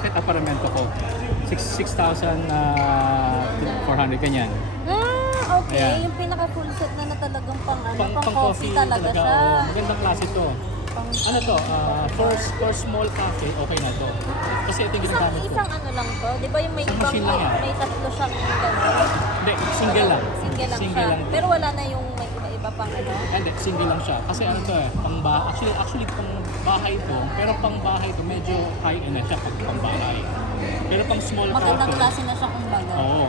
bakit aparamento ko. 6,400 ganyan. Okay. Ayan. Yung pinaka full set na talagang pang Pang coffee talaga siya. Oo. Magandang klase to. Pang- Ano to? For small cafe, okay na to. Kasi ito yung ginagamit ko. Isang ano lang to. Di ba yung may Isang ibang, machine lang yan. may tatlo siyang gano'n? Hindi, single lang. Single lang siya. lang. Pero wala na yung may iba-iba pang ano. Hindi, single lang siya. Kasi ano to pang actually pang bahay to, pero pang bahay to medyo high end na siya pang bahay. Pero pang small Magandang cafe, klase na siya kumbaga. oo,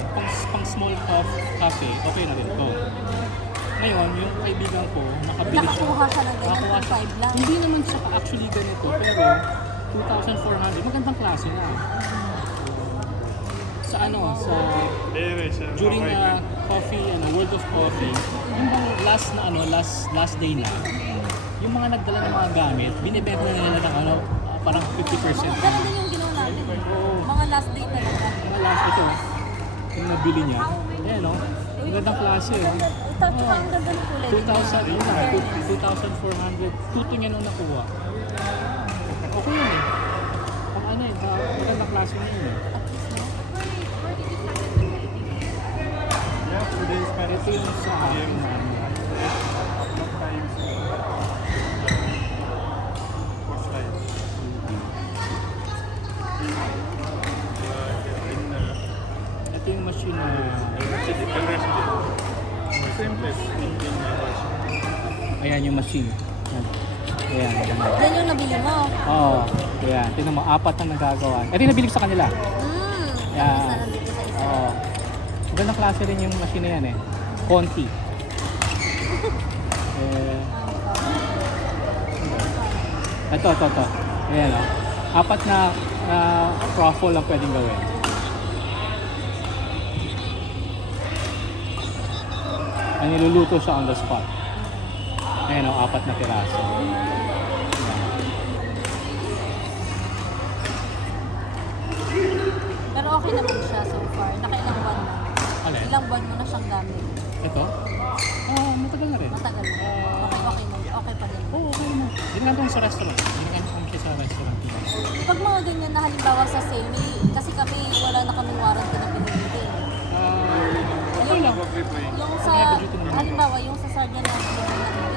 pang small cafe, okay na rin to. Ngayon, yung kaibigan ko, nakabili siya. Nakakuha siya ng ganyan Nakakuha for 5 lang. Hindi naman siya actually ganito, pero 2,400, magandang klase na. Sa ano, sa during coffee, World of Coffee, yung bang last day na, yung mga nagdala ng mga gamit, binibenta na nila ng parang 50%. Ganun din yung ginawa namin. Oo. Mga last day talaga. Mga last ito, yung nabili niya, ayan o, magandang klase o. Ito, ang ganda ng kulay. 2,000, yun na, 2,400, tuto niya nung nakuha. Okay yun eh. Pang ano eh, magandang klase na yun eh. Ito yung sa akin na ito yung machine na ayan yung machine. Ayan, ganun. Yan yung nabili mo. Oo, ayan. Tingnan mo, 4 na nagagawa. Ito yung nabili ko sa kanila. Yan. Isa nandito sa isa. Oo. Magandang klase rin yung machine na yan eh. Conti. Ito. Ayan o. 4 na truffle lang pwedeng gawin. Ang niluluto siya on the spot. Ayan o, 4 na piraso. Pero okay naman siya so far. Nakailang buwan na. Alin? Ilang buwan mo na siyang gamit. Ito? Oo, matagal na rin. Matagal na. Okay na. Okay pa rin. Oo, okay naman. Ginagamit ko sa restaurant. Ginagamit ko siya sa restaurant. Pag mga ganyan na halimbawa sa sale, kasi kami wala na kaming warranty na pinili. Okay lang. Yung sa, halimbawa yung sa Sardian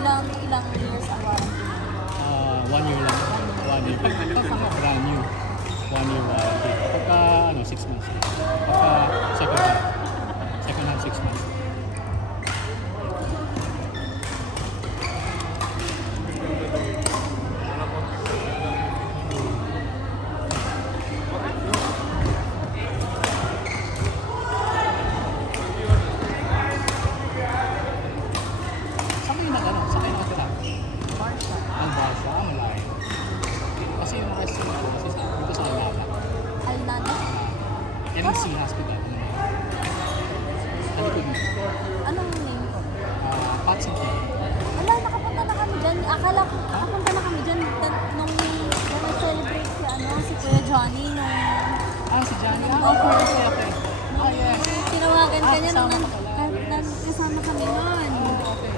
na ilang years ang warranty? 1 year lang. 1 year. Pagka brand new. 1 year warranty. Pagka 6 months. Pagka second hand. Second hand 6 months. Saan kayo nakatira? Barsha. Ang Barca, malayo. Kasi yung restaurant ko, kasi dito sa Alala. Alnana? MMC Hospital. Ano ko yun? Anong name ko? Pat's and Tea. Wala, nakapunta na kami dyan. Akala ko, nakapunta na kami dyan nung celebrate si Kuya Johnny Si Johnny. Okay. Yes. tinawagan ka niya nung kasama ka pala. kasama kami nun. Okay.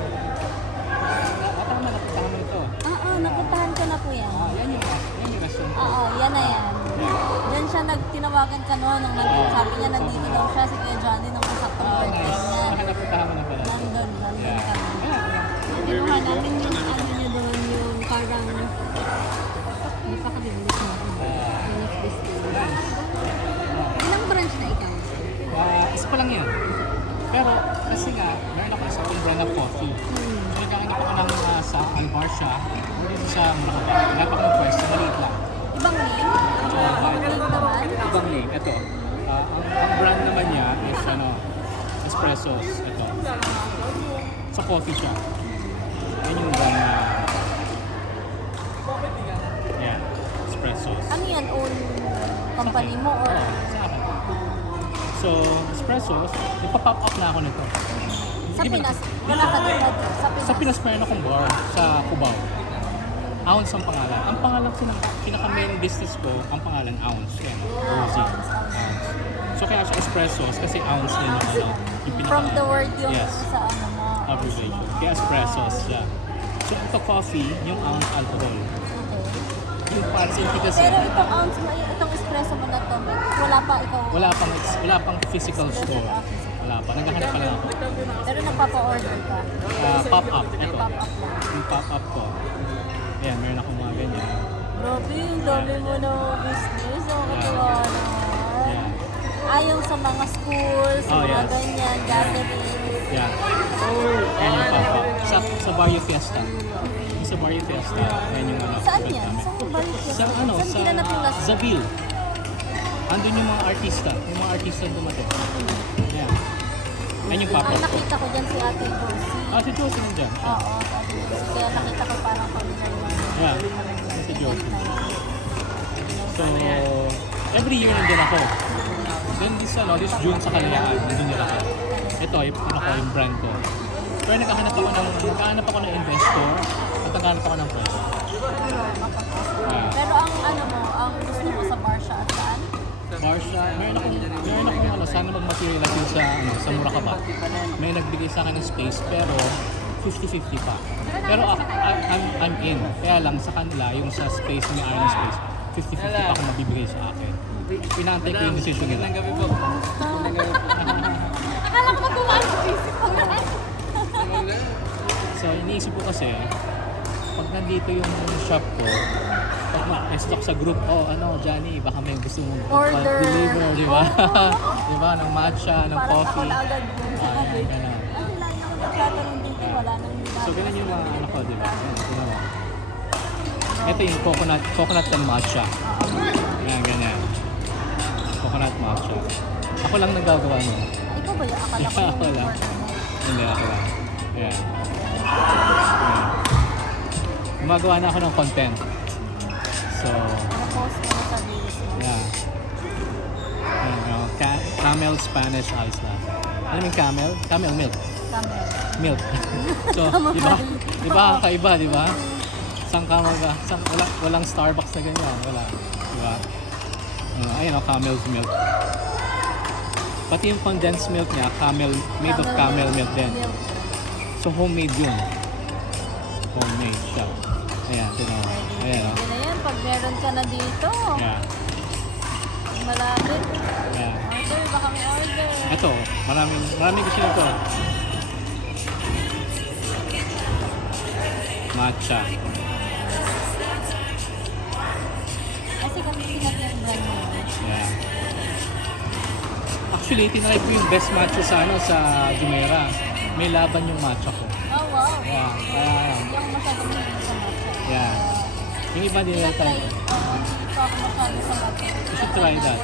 Tama, napunta kami ito. Oo, napuntahan ko na po yan. Yan yung restaurant. Oo, yan na yan. Diyan siya tinawagan ka noon nung nandun. Sabi niya nandito daw siya si Kuya Johnny nung saktong birthday Nice. niya. Napunta kami na pala. Nandun Yeah. kami. Kinuha namin yung ano niya doon, yung parang napakabilis na one of these days. Ilang branch na ikaw? Isa pa lang yan. Pero kasi nga, meron ako sa brand of coffee. So nagkakainip ako ng sa Albarcia, dito sa Mulacan. Wala pa akong pwesto, maliit lang. Ibang name? Ibang name naman? Ibang name, ito. Ang brand naman niya is Espressos. Ito. Sa coffee shop. Yan yung brand niya. Yan. Espressos. Ano yan? Own company mo or? Sa akin. So, Espressos, ipapop up na ako nito. Sa Di ba- Pinas? Wala ka dito? Sa Pinas meron akong bar sa Cubao. Ounce ang pangalan. Ang pangalan ko ng pinaka-main business ko, ang pangalan Ounce. Yan. Ounce. So kaya siya Espressos kasi ounce din yung yung pinaka- From the word yung Yes. sa ano mo. Abbreviation. Kaya Espressos siya. So ito coffee, yung ounce alcohol. Okay. Yung para sa intigas Pero itong ounce mo, itong espresso espresso mo na to, wala pa ikaw. Wala pang physical store. Wala pa. Naghahanap pa lang ako. Pero nagpapa-order ka. Pop-up. Ito. Pop-up lang. Yung pop-up ko. Ayan, meron akong mga ganyan. Grabe, yung dami mo na business. Nakakatawa naman. Yeah. Yung sa mga schools, Oh, mga yes. ganyan, gatherings. Yeah. Ayan yung pop-up. Sa Barrio Fiesta. Yung sa Barrio Fiesta. Ayan yung ano. Saan event yan? namin. Saan ba yun? Sa ano? Saan Sa ginanap yung last? Zabil. Andun yung mga artista. Yung mga artista dumating. Ayan. Ayan yung Ang pop-up ko. nakita ko dyan si Ate Josie. Si Josie nandyan. Oo, si Ate Josie. Kaya nakita ko parang familiar na. Yeah. Si Josie. So, every year nandyan ako. Then this June sa Kalayaan, nandun din ako. Ito, yung brand ko. Pero naghahanap ako ng investor at naghahanap ako ng pwesto. Yeah. Pero ang gusto mo sa Barsha at saan? Barsha, meron akong sana mag-materialize yun sa Murakabat. May nagbigay sa akin ng space pero 50-50 pa. Pero I'm in. Kaya lang sa kanila, yung sa space, may island space, 50-50 pa akong mabibigay sa akin. Pinantay ko yung decision nila. Akala ko natulaan sa isip ko na. So, iniisip ko kasi, pag nandito yung shop ko, pag ma-stock sa group, Johnny, baka may gusto mong Order. deliver, di ba? Di ba? Ng matcha, ng Parang ako coffee. na agad. Ayan, ganun. Kasi lagi ako nagtatanong dito, wala nang So, ganun yung mga ano ko, di ba? Ayan, ito yung coconut and matcha. Ayan, ganyan. Coconut matcha. Ako lang nagagawa mo. Ikaw ba yun? Akala ko Ako yung lang. order mo. Hindi, ako lang. Ayan. Ayan. Gumagawa na ako ng content. So, Ano-post mo na sa reels mo. yeah. Camel Spanish ice latte. Alam mo yung camel? Camel milk. Camel. Milk. So, di ba kakaiba, di ba? Walang Starbucks na ganyan. Wala. Di ba? Ayun camel's milk. Pati yung condensed milk niya, made of camel milk din. Milk. So, homemade yun. Homemade siya. Ayan, tinawa. Ayan, Pwede na yan pag meron ka na dito. Yeah. Malapit. Ayan. Order, baka may order. Ito, maraming gusto nito. Matcha. Kasi kami sikat yung brand mo. Yeah. Actually, tinry ko yung best matcha sa Jumeirah. May laban yung matcha ko. Oh, wow. Yeah. Hindi ako masyadong hindi sa matcha. Yeah. Yung iba din yung Try. Hindi pa ako masyado sa matcha. You should try that.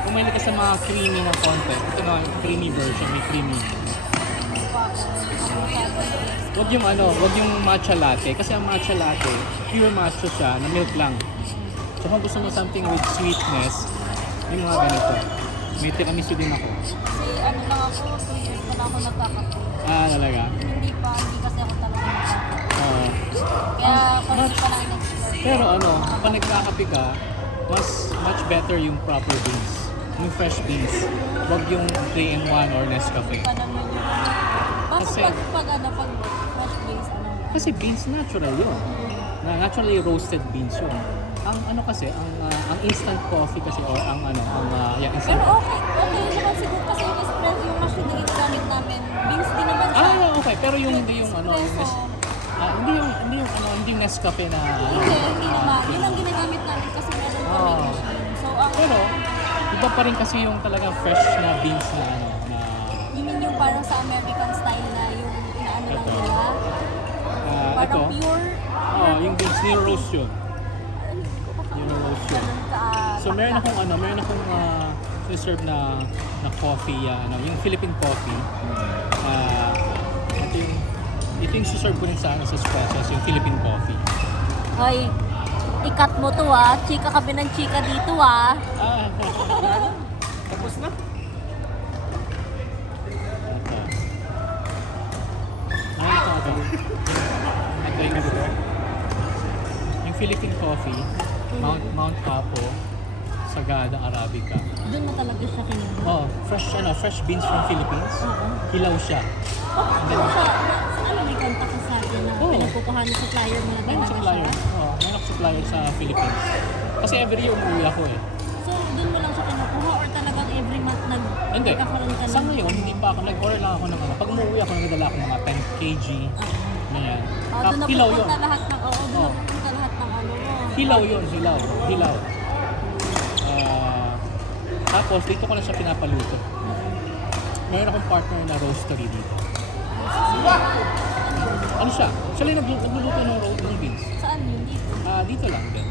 Kung may ka sa mga creamy ng konti, ito na yung creamy version, may creamy. Hindi pa ako masyado. Wag yung matcha latte. Kasi ang matcha latte, pure matcha siya, na milk lang. So kung gusto mo something with sweetness, yung mga ganito. May tiramisu din ako. Kasi lang ako, 2 years pa na ako nagkakape. Talaga? Hindi kasi ako talaga nagkakape. Oo. Kaya konti pa lang next year. Pero pag nagkakape ka, much better yung proper beans. Yung fresh beans. Wag yung 3-in-1 or Nescafe. Pa naman yun. Bakit Kasi- pag fresh base, Kasi beans natural yun. Naturally roasted beans yun. Ang instant coffee kasi or instant Pero okay naman siguro kasi yung espresso, yung machine na ginagamit namin, beans din naman siya. okay. Pero hindi yung hindi yung Nescafe na Hindi naman. Yun ang ginagamit namin kasi meron kami machine. So, Pero iba pa rin kasi yung talagang fresh na beans na you mean yung parang sa American style na yung inaano lang Ito. nila? ito. Parang pure? Yung beans niro-roast yun. Niro-roast yun. So meron akong serve na coffee, yung Philippine coffee. Ito yung serve ko rin sa espresso, yung Philippine coffee. Hoy, ikat mo to chika kami ng chika dito Tapos na? Yung Philippine coffee, Mount Apo, Sagada Arabica. Doon mo talaga siya kinuha. Fresh beans from Philippines. Hilaw siya. May kanta ka sa atin na Oo. pinagkukuha ng supplier mo na Mayroong talaga supplier. siya? Mayroong supplier sa Philippines. Kasi every year umuwi ako eh. So, doon mo lang siya kinukuha or talagang every month Hindi. nagkakaroon ka Sa ng- ngayon, hindi pa ako. Nag-order lang ako ng ano. Pag umuwi ako, nagdala ako ng mga 10 kg. Ganyan. Doon na Hilaw yun. pupunta lahat ng, doon Oo. na pupunta lahat ng ano mo. Hilaw yun, hilaw. Hilaw. Tapos, dito ko na siya pinapaluto. Meron akong partner na roastery dito. Ano siya? Siya lang nagluluto ng beans. Saan yun? Dito? Dito lang din.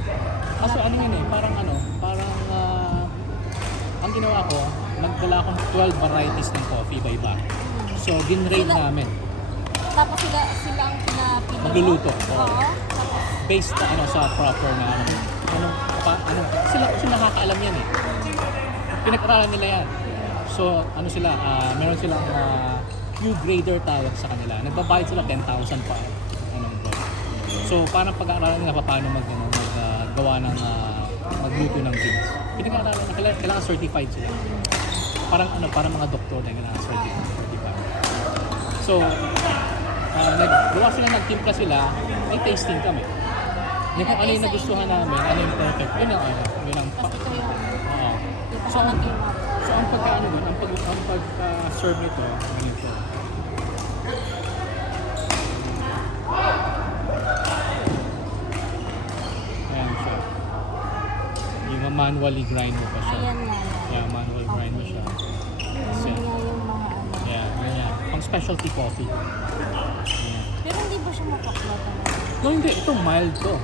Kaso ano yun eh, parang ang ginawa ko, nagdala akong 12 varieties ng coffee by bag. So, din-rate namin. Tapos sila ang pinapili mo? Magluluto. Oo. Tapos, Based na sa proper na sila nakakaalam yan eh. Pinag-aralan nila yan. So, meron silang Q-grader tawag sa kanila. Nagbabayad sila 10,000 pa. So, parang pag-aaralan nila paano maggawa ng magluto ng beans. Pinag-aaralan nila, kailangan certified sila. Parang mga doktor na kailangan certified. So, naggawa sila, nagtimpla sila, may tasting kami. Kung ano yung nagustuhan namin, ano yung perfect, yun ang tapos ito yung Oo. ito siya ng kinuha. So, ang pagkaano doon, ang pag-serve nito, ganito. Ayan siya. Yung manually grind mo pa siya. Ayan nga. Yeah, manual grind mo siya. Ayan nga yung mga ano. Yeah, ganyan. Pang specialty coffee. Yeah. Pero hindi ba siya mapakla talaga? No, hindi. Ito mild to.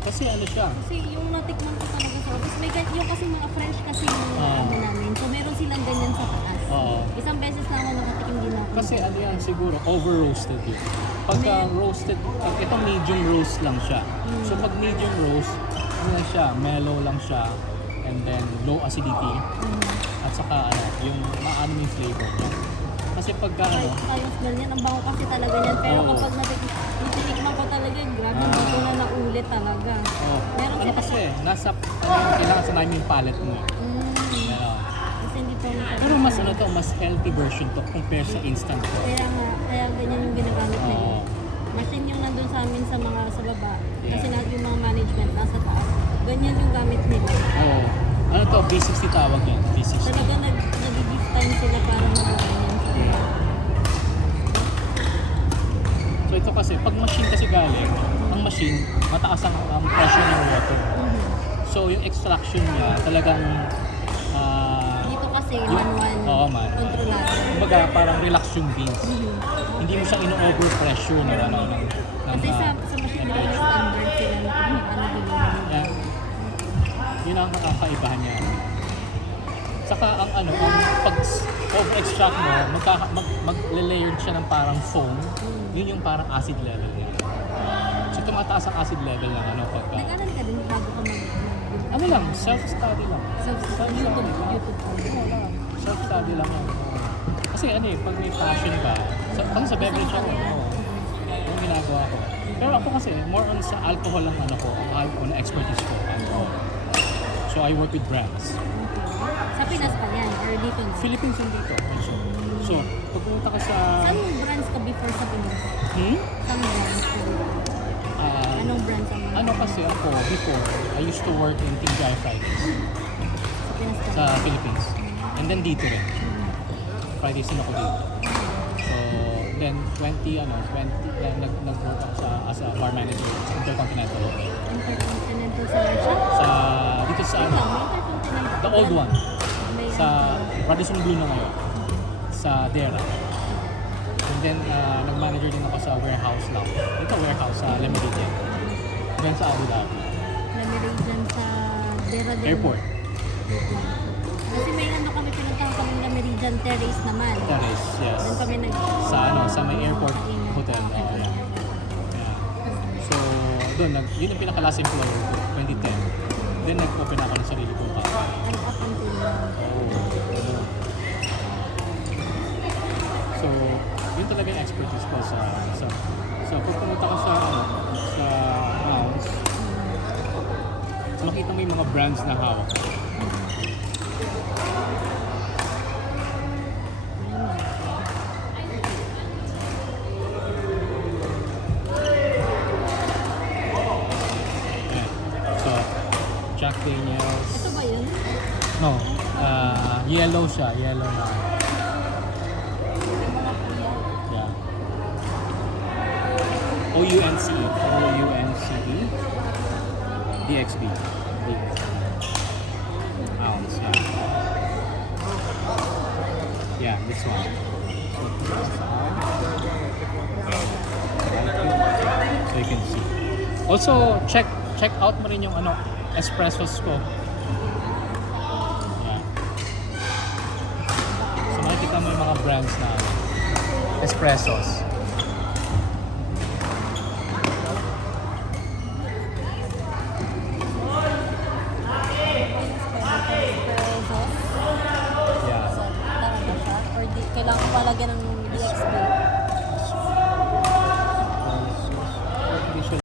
Kasi ano siya. Kasi yung natikman ko talaga sa office, may yung kasi mga French kasi yung Ah. ano namin. So meron silang ganyan sa taas. Oo. Isang beses na ako nakatikim din ako. Kasi ano yan siguro, over-roasted yun. Pagka roasted, ito medium roast lang siya. So pag medium roast, ano lang siya, mellow lang siya, and then low acidity, at saka yung maano yung flavor niya. Kasi pagka Ay, yung smell niya, ang bango kasi talaga niyan. Pero Oo. kapag natitikman ko talaga, grabe, hindi ko na naulit talaga. Meron ano siya kasi, kailangan sa namin yung palate mo. Pero, Kasi hindi pa pero mas mas healthy version to compare sa instant coffee. Kaya ganyan yung ginagamit nila. Oo. Machine yung nandun sa amin sa baba. Kasi Yeah. yung mga management nasa taas. Ganyan yung gamit nila. Oo. Ano to, B60 tawag yan, B60. Talaga nag-give time sila para magawa yan. So ito kasi, pag machine kasi galing, ang machine, mataas ang pressure ng water. So yung extraction niya, talagang Dito kasi Oo, man. kontrolado. Kumbaga parang relax yung beans. Hindi mo siya ino-overpressure ng Kasi sa machine nila may standard sila na kung ano ginawa. Yan. Yun ang kakaibahan niya. Saka ang pag over-extract mo, mag-layered siya ng parang foam. Yun yung parang acid level niya. So tumataas ang acid level ng pagka. Nag-aral ka din bago ka Ano lang, self-study lang. Self-study lang yan. Kasi pag may passion ka, sa beverage ako, yung ginagawa ko. Pero ako kasi, more on sa alcohol lang alcohol na expertise ko. So I work with brands. Sa Pinas pa yan, or dito na? Philippines yung dito. So, pag pumunta ka sa... Saan brands ka before sa Pinas? Saan brands ka before? Anong brands ang Ano kasi ako, before, I used to work in Tinjay Fridays sa Pinas ka? sa Philippines. And then dito rin. Fridays din ako dito. So, then 20, then nag-work ako as a bar manager sa Intercontinental. Intercontinental sa Russia? Dito sa Intercontinental. the old one. May Sa Radisson Blu na ngayon. Sa Dera. And then, nag-manager din ako sa warehouse lang. Ito warehouse sa Le Méridien. Then sa Abu Dhabi. Lameridian sa Dera din. Airport. Kasi may kami pinuntahan kami Lameridian Terrace naman. Terrace, yes. Doon kami Sa may airport hotel. Yeah. So, doon, yun ang pinaka-last employer ko, 2010. Then, nag-open ako ng sarili kong company. And up until now. So, yun talaga yung expertise ko so kung pumunta ka sa house, makita mo yung mga brands na hawak. Ayan. So, Jack Daniels. Ito ba yun? No, yellow siya, yellow na. Yung mga kuya. Yeah. OUNCE. OUNCE. DXB. Ounce, yeah. Yeah, this one. So you can see. Also, check out mo rin yung espressos ko. Yeah. So makikita mo yung mga brands na espressos.